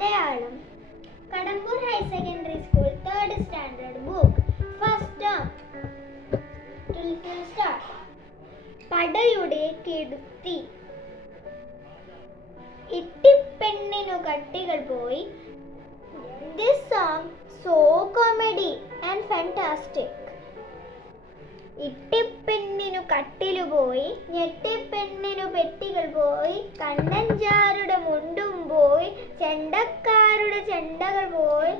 Malayalam. Kadambur High Secondary School, 3rd Standard book, first term. To start. പടയുടെ കെടുത്തി. ഇട്ടിപ്പെണ്ണിനു കട്ടികൾ പോയി. This song so comedy and fantastic. ഇട്ടിപ്പെണ്ണിനു കട്ടിലു പോയി, ഞെട്ടിപ്പെണ്ണിനു പെട്ടികൾ പോയി, കണ്ണഞ്ചാരുടെ മുണ്ടും പോയി, ചെണ്ടക്കാരുടെ ചെണ്ടകൾ പോയി,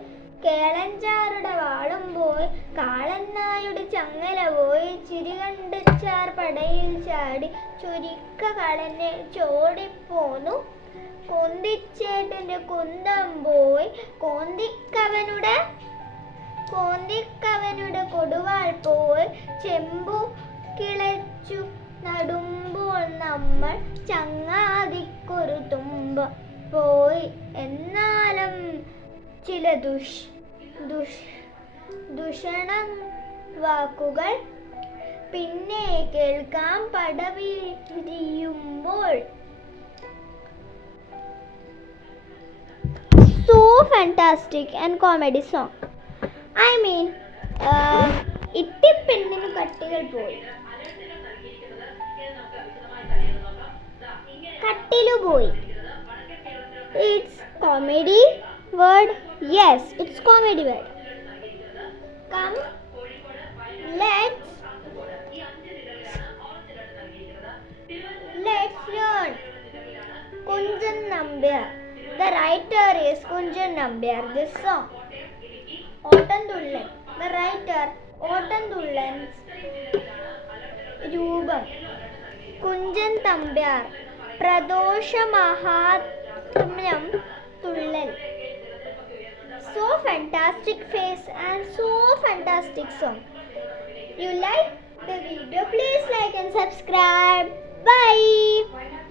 കേളഞ്ചാരുടെ വാളും പോയി, കാളന്നായുടെ ചങ്ങല പോയി, ചിരികണ്ടച്ചാർ പടയിൽ ചാടി, ചുരുക്ക കളനെ ചോടിപ്പോന്നു, കൊന്തിച്ചേട്ടന്റെ കുന്തം പോയി, കോന്തിക്കവനുടെ കൊടുവാൾ പോയി, ചെമ്പു കിളച്ചു നടുമ്പോൾ നമ്മൾ ചങ്ങാതിക്കൊരു തുമ്പ പോയി. എന്നാലും ചില ദൂഷണം വാക്കുകൾ പിന്നെ കേൾക്കാം പടവിരിയുമ്പോൾ. So fantastic and comedy song. I mean, ഇട്ടിപ്പെണ്ണിനു കട്ടികൾ പോയി, കട്ടിലു പോയി. It's comedy word. Yes, it's comedy word. Come, let's learn. Kunjan Nambiar. The writer is Kunjan Nambiar. This song. Ottantullan. The writer Ottantullan's Rubam. Kunjan Nambiar. Pradosha Mahatmyam Tullal. So fantastic face and so fantastic song. You like the video? Please like and subscribe. Bye.